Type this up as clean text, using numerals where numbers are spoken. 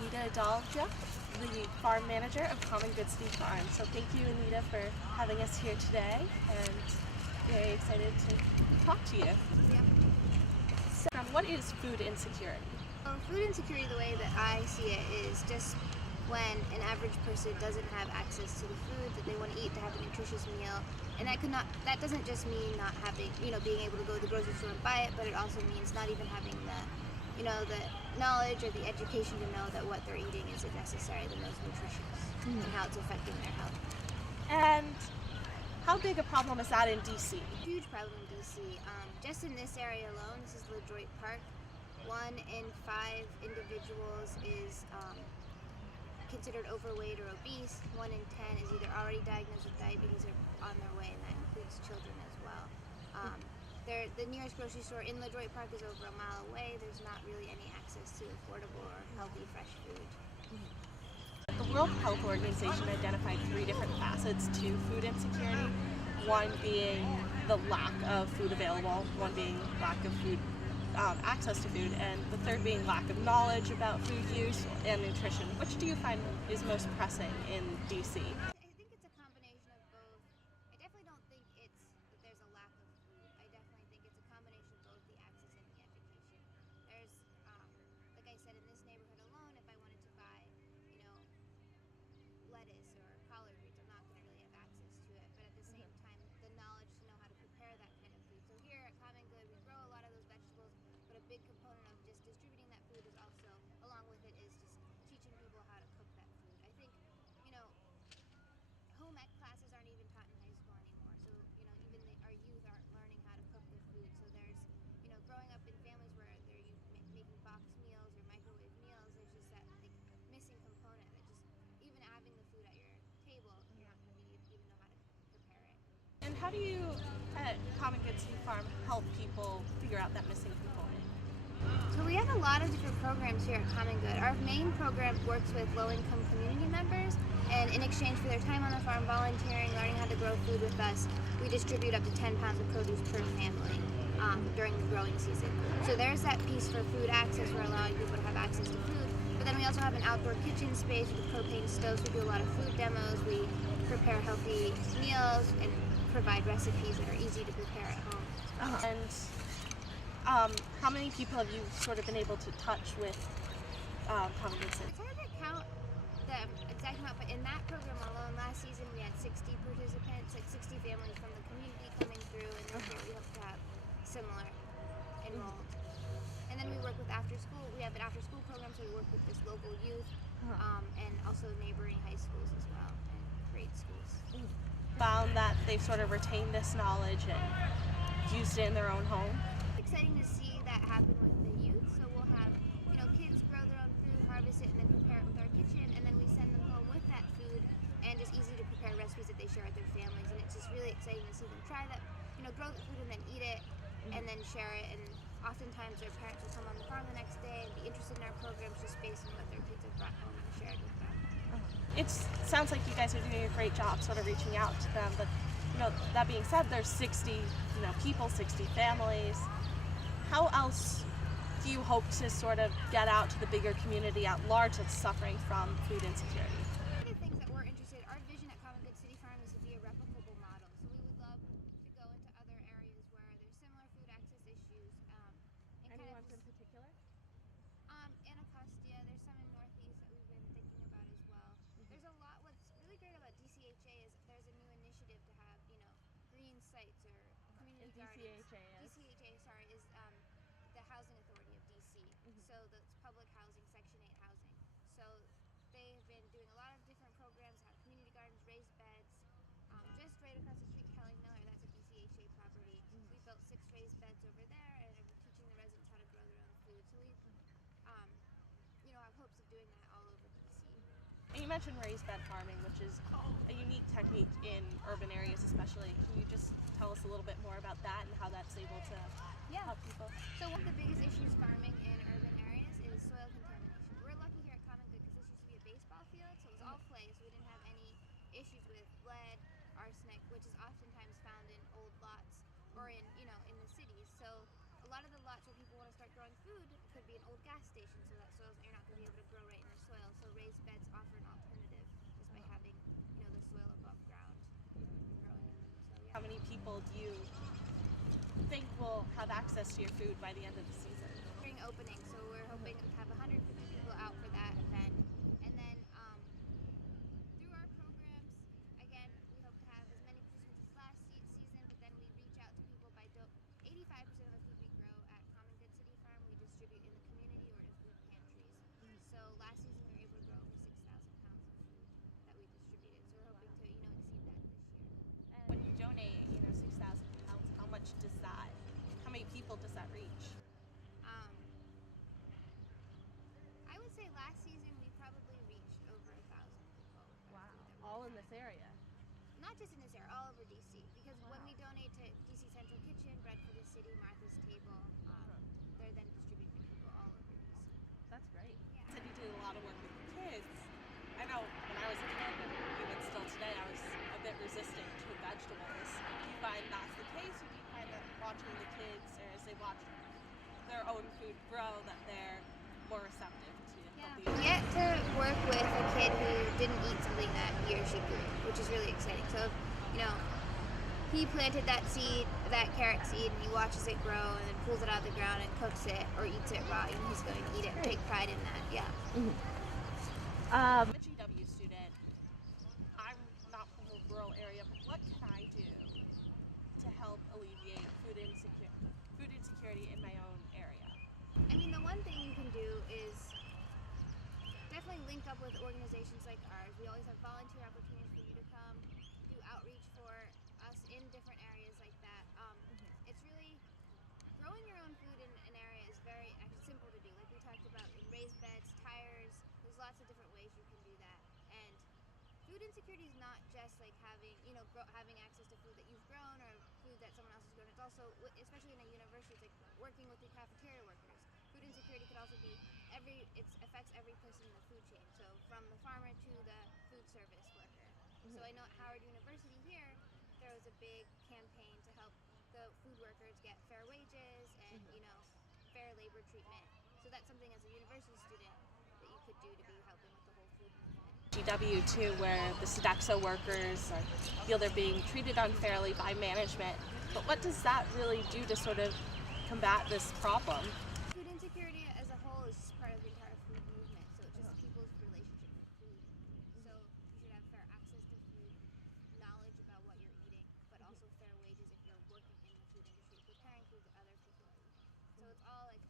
Anita Dalja, the farm manager of Common Good City Farm. So thank you, Anita, for having us here today, and very excited to talk to you. Yeah. So, what is food insecurity? Food insecurity, the way that I see it, is just when an average person doesn't have access to the food that they want to eat to have a nutritious meal, and that doesn't just mean not having, being able to go to the grocery store and buy it, but it also means not even having the knowledge or the education to know that what they're eating isn't necessarily the most nutritious and how it's affecting their health. And how big a problem is that in DC? Huge problem in DC. Just in this area alone, this is LaDroit Park, 1 in 5 individuals is considered overweight or obese. 1 in 10 is either already diagnosed with diabetes or on their way, and that includes children as well. The nearest grocery store in LaDroit Park is over a mile away. There's not really any access to affordable or healthy fresh food. The World Health Organization identified 3 different facets to food insecurity. One being the lack of food available, one being lack of food access to food, and the third being lack of knowledge about food use and nutrition. Which do you find is most pressing in DC? I think it's a combination of both. I definitely don't think it's that there's a lack of food. I definitely think it's a combination of both the access and the education. There's, like I said, in this neighborhood alone, if I wanted to buy, lettuce or collard greens, I'm not going to really have access to it. But at the same time, the knowledge to know how to prepare that kind of food. So here at Common Good, we grow a lot of those vegetables, but a big component of just distributing that food is also, along with it, is just teaching people how to cook that food. I think, home ec classes aren't even taught in high school anymore. So, even our youth aren't learning how to cook their food. So there's, growing up in families where they're making boxed meals or microwave meals, there's just that missing component that just even having the food at your table, you're not going to even know how to prepare it. And how do you, at Common Good City Farm, help people figure out that missing component? So we have a lot of different programs here at Common Good. Our main program works with low-income community members, and in exchange for their time on the farm, volunteering, learning how to grow food with us, we distribute up to 10 pounds of produce per family during the growing season. So there's that piece for food access. We're allowing people to have access to food. But then we also have an outdoor kitchen space with propane stoves. We do a lot of food demos. We prepare healthy meals and provide recipes that are easy to prepare at home. And how many people have you sort of been able to touch with Common Good City? It's hard to count the exact amount, but in that program alone, last season we had 60 participants, 60 families from the community coming through, and this year we hope to have similar enrolled. And then we work with after school. We have an after school program, so we work with just local youth and also neighboring high schools as well and grade schools. Found that they've sort of retained this knowledge and used it in their own home. It's exciting to see that happen with the youth. So we'll have kids grow their own food, harvest it, and then prepare it with our kitchen, and then we send them home with that food and just easy to prepare recipes that they share with their families. And it's just really exciting to see them try that, grow the food and then eat it and then share it. And oftentimes their parents will come on the farm the next day and be interested in our programs just based on what their kids have brought home and shared with them. It sounds like you guys are doing a great job sort of reaching out to them, but that being said, there's 60 people, 60 families. How else do you hope to sort of get out to the bigger community at large that's suffering from food insecurity? One of the things that we're interested in, our vision at Common Good City Farm is to be a replicable model. So we would love to go into other areas where there's similar food access issues. Any ones in particular? Anacostia, there's some in Northeast that we've been thinking about as well. There's a lot. What's really great about DCHA is there's a new initiative to have, green sites or community gardens. DCHA is the Housing Authority of DC. So that's public housing, Section 8 housing. So they have been doing a lot of different programs, have community gardens, raised beds. Just right across the street, Kelly Miller, that's a DCHA property. We built 6 raised beds over there, and we're teaching the residents how to grow their own food. So we have hopes of doing that all over DC. And you mentioned raised bed farming, which is a unique technique in urban areas especially. Can you just tell us a little bit more about that and how that's able to help people? So one of the biggest issues farming in urban areas is soil contamination. We're lucky here at Common Good because this used to be a baseball field, so it was all clay, so we didn't have any issues with lead, arsenic, which is oftentimes found in old lots or in the cities. So a lot of the lots where people want to start growing food could be an old gas station, so that soil's you're not going to be able to grow right in the soil. how many people do you think will have access to your food by the end of the season? During opening, so we're hoping to have 150 people out for that event. And then through our programs, again, we hope to have as many participants as last season, but then we reach out to people by 85% of the food we grow at Common Good City Farm we distribute in the community or to food pantries. So last season we were able to grow over 6,000 pounds of food that we distributed. So we're hoping to, exceed that this year. And when you donate, 6,000 pounds, how many people does that reach? I would say last season we probably reached over 1,000 people. Wow. All in this area? Not just in this area, all over DC. Because when we donate to DC Central Kitchen, Bread for the City, Martha's Table, they're then distributed to people all over DC. That's great. Yeah. You said you did a lot of work with kids. I know when I was a kid, and even still today, I was a bit resistant to vegetables. Do you find that's the case, or do you find that watching the kids, or as they watch their own food grow, that they're more receptive to healthy? Yet to work with a kid who didn't eat something that he or she grew, which is really exciting. So, he planted that seed, that carrot seed, and he watches it grow and then pulls it out of the ground and cooks it or eats it raw, and he's going to eat it and take pride in that. Yeah. Mm-hmm. I'm a GW student. I'm not from a rural area, but what can I do to help alleviate food insecurity in my own area? I mean, the one thing you can do is definitely link up with organizations like ours. We always have volunteer opportunities for you to come do outreach for us in different areas like that. It's really growing your own food in an area is very simple to do. Like we talked about in raised beds, tires. There's lots of different ways you can do that. And food insecurity is not just like having having access to food that you've grown or food that someone else has grown. It's also, especially in a university, it's like working with the cafeteria workers. Food insecurity could also be it affects every person in the food chain. So from the farmer to the food service worker. So I know at Howard University here, there was a big campaign to help the food workers get fair wages and fair labor treatment. So that's something as a university student that you could do to be helping with the whole food movement. GW too, where the Sodexo workers feel they're being treated unfairly by management. But what does that really do to sort of combat this problem? Food insecurity as a whole is just part of the entire food movement. So it's just people's relationship with food. So you should have fair access to food, knowledge about what you're eating, but also fair wages if you're working in the food industry, preparing food that other people are eating. So it's all like